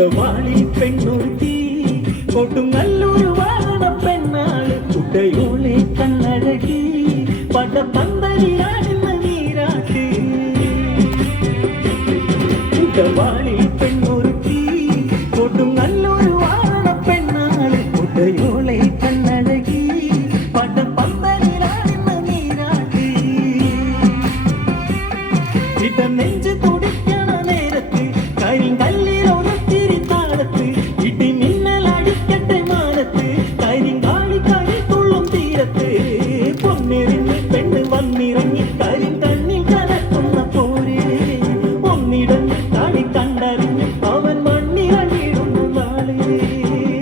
കുടവാളി പെണ്ണൊരുത്തി കൊടുങ്ങല്ലൂർ വാഴണ പെണ്ണാള് കുട്ടയോളെ കണ്ണഴകി പടപന്തലിയാടുന്ന നീരാട്ട് കുടവാളി പെണ്ണൊരുത്തി കൊടുങ്ങല്ലൂർ വാഴണ പെണ്ണാള് കുട്ടയോളെ കണ്ണഴകി പടപന്തലിയാടുന്ന നീരാട്ട് ഇട നെഞ്ച് തുടിക്കണ നേരത്ത് കരിങ്കല്ലിലൊരുത്തിരി താളത്ത് ഇടി മിന്നലടിക്കട്ടെ മാനത്ത് കരിങ്കാളി കരിത്തുള്ളും തീരത്ത് പൊന്നെറിഞ്ഞ് പെണ്ണ് വന്നിറങ്ങി കരിങ്കണ്ണിൽ കലക്കുന്ന പോരെ ഒന്നിടന്ന് കളി കണ്ടറിഞ്ഞ് അവൻ മണ്ണിറങ്ങിടുന്നു നാളെ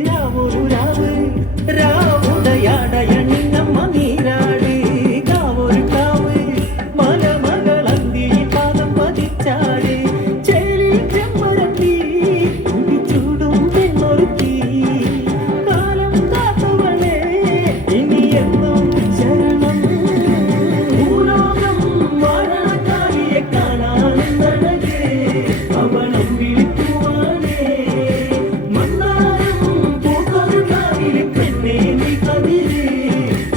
രാവൊരു രാവ് രാവുടയാടയണിഞ്ഞമ്മ നീരാട് കാവൊരു കാവ് മലമകളന്തി പാദം പതിച്ചാട് ചേലി ചെമ്മരത്തി ചൂടും പെണ്ണൊരുത്തി കാലം കാത്തവളെ ഇനി എന്നും ശരണം ഭൂലോകം വാഴക്കാരിയെ കാണാനെന്നഴകേ അവളം വിളിക്കുവാനേ മന്നാരം പൂക്കൊരു കാവിലെ പെണ്ണേ നീ കതിരേ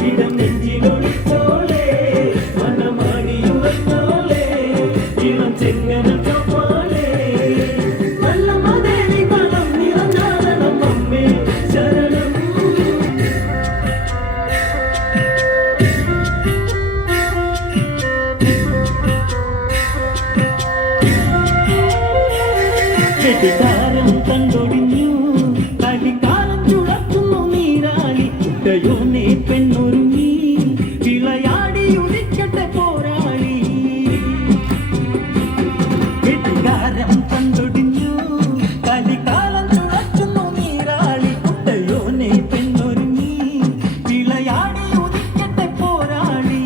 ഇടം നെഞ്ചിലൊളിച്ചോളെ മനമാടിയുവന്നോളെ ഇളം ചെങ്ങന ചോപ്പാളെ നല്ല മതേവി കളം നിറഞ്ഞാടണം അമ്മേ ശരണം കെട്ടിക്കാരം കണ്ടൊടിഞ്ഞു കളിക്കാലം ചുഴക്കുന്നു നീരാളി കുട്ടയോനെ പെണ്ണൊരുങ്ങി വിളയാടി ഉദിക്കട്ടെ പോരാളി കെട്ടിക്കാരം കണ്ടൊടിഞ്ഞു കളിക്കാലം ചുഴക്കുന്നു നീരാളി കുട്ടയോനെ പെണ്ണൊരുങ്ങി വിളയാടി ഉദിക്കട്ടെ പോരാളി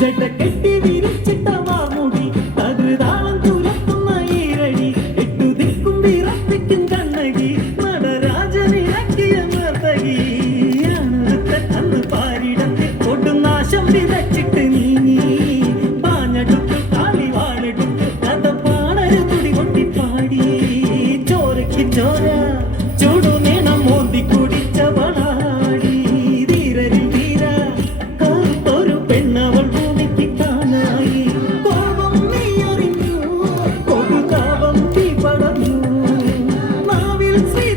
ജടകെട്ടി വിരിച്ചിട്ട മാമുടി തകൃതാളം തുരക്കുന്ന ഈരടി എട്ടു ദിക്കും വിറപ്പിക്കും കണ്ണകി നടരാജനിറക്കിയ നർത്തകി അണുത്ത കന്ന് പാരിടത്തിൽ കൊടുനാശം വിതച്ചിട്ട് നീങ്ങി പാഞ്ഞെടുത്ത് കാളിവാളെടുത്ത് കഥ പാടരു തുടി കൊട്ടി പാടി ചോരയ്ക്ക് ചോര ചൂടുനീണം മോന്തി കുടിച്ചവളാടി ധീരരിൽ ധീര കറുത്തൊരു പെണ്ണവൾ ഭൂമിക്ക് കാണായി കോപം നീ അറിഞ്ഞു കൊടുതാപം തീ പടർന്നു നാവിൽ ശ്രീ